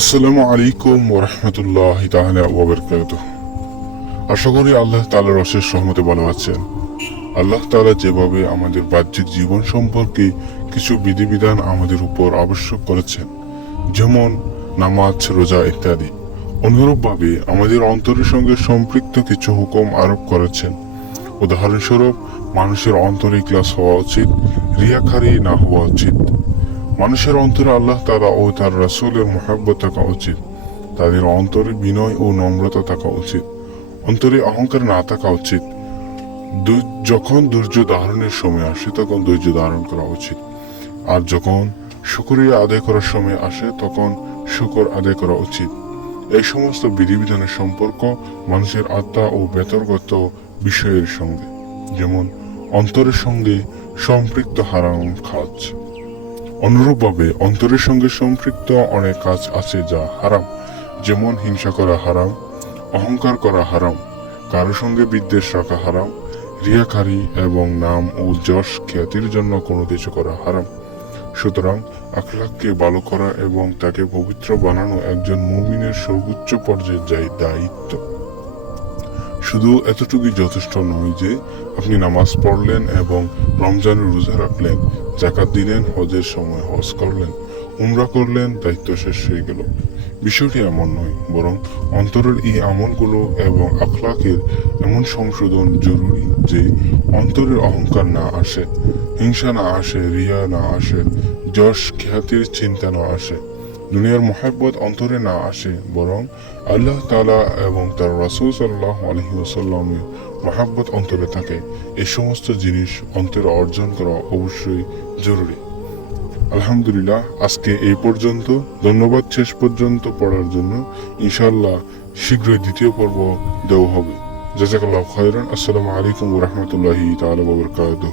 আসসালামু আলাইকুম ওরহমতুল্লাহ ওবরকাত আশা করি আল্লাহ তালার অশেষ সহমতে ভালো আছেন। আল্লাহ তালা যেভাবে আমাদের বাহ্যিক জীবন সম্পর্কে কিছু বিধিবিধান আমাদের উপর আবশ্যক করেছেন, যেমন নামাজ, রোজা ইত্যাদি, অনুরূপভাবে আমাদের অন্তরের সঙ্গে সম্পৃক্ত কিছু হুকুম আরোপ করেছেন। উদাহরণস্বরূপ, মানুষের অন্তরে ক্লাস হওয়া উচিত রিয়াখারি না হওয়া উচিত। মানুষের অন্তরে আল্লাহ তালা ও তার রাসূলের মহাব্বত থাকা উচিত। তাদের অন্তরে বিনয় ও নম্রতা থাকা উচিত। অন্তরে অহংকার না থাকা উচিত। যখন ধৈর্য ধারণের সময় আসে, তখন ধৈর্য ধারণ করা উচিত। আর যখন শুকরিয়া আদায় করার সময় আসে, তখন শুকর আদায় করা উচিত। এই সমস্ত বিধিবিধানের সম্পর্ক মানুষের আত্মা ও বেতরগত বিষয়ের সঙ্গে। যেমন, অন্তরের সঙ্গে সম্পৃক্ত হারাম কাজ অনুরূপভাবে অন্তরের সঙ্গে সম্পৃক্ত অনেক কাজ আছে যা হারাম, যেমন হিংসা করা হারাম, অহংকার করা হারাম, কারও সঙ্গে বিদ্বেষ রাখা হারাম, রিয়াকারী এবং নাম ও যশ খ্যাতির জন্য কোনো কিছু করা হারাম। সুতরাং আখলাককে ভালো করা এবং তাকে পবিত্র বানানো একজন মুমিনের সর্বোচ্চ পর্যায়ের যাই দায়িত্ব। শুধু এতটুকুই যথেষ্ট নয় যে আপনি নামাজ পড়লেন এবং রমজানের রোজা রাখলেন জাকাত দিলেন, হজের সময় হজ করলেন, উমরা করলেন, দায়িত্ব শেষ হয়ে গেল। বিষয়টি এমন নয়, বরং অন্তরের এই আমলগুলো এবং আখলাকের এমন সংশোধন জরুরি যে অন্তরের অহংকার না আসে, হিংসা না আসে, রিয়া না আসে, যশ, খ্যাতির চিন্তা না আসে। দুনিয়ার মহাব্বত অন্তরে না আসে, বরং আল্লাহ তালা এবং তার রাসুল সাল্লাহ আলহি ওসাল্লামের মহাব্বত অন্তরে থাকে। এই সমস্ত জিনিস অন্তরে অর্জন করা অবশ্যই জরুরি। আলহামদুলিল্লাহ, আজকে এই পর্যন্ত। ধন্যবাদ শেষ পর্যন্ত পড়ার জন্য। ইনশাল্লাহ শীঘ্রই দ্বিতীয় পর্ব দেওয়া হবে। জাজাকাল্লাহ খয়রান। আসসালামু আলাইকুম রহমতুল্লাহি তাআলা ওয়া বারাকাতুহু।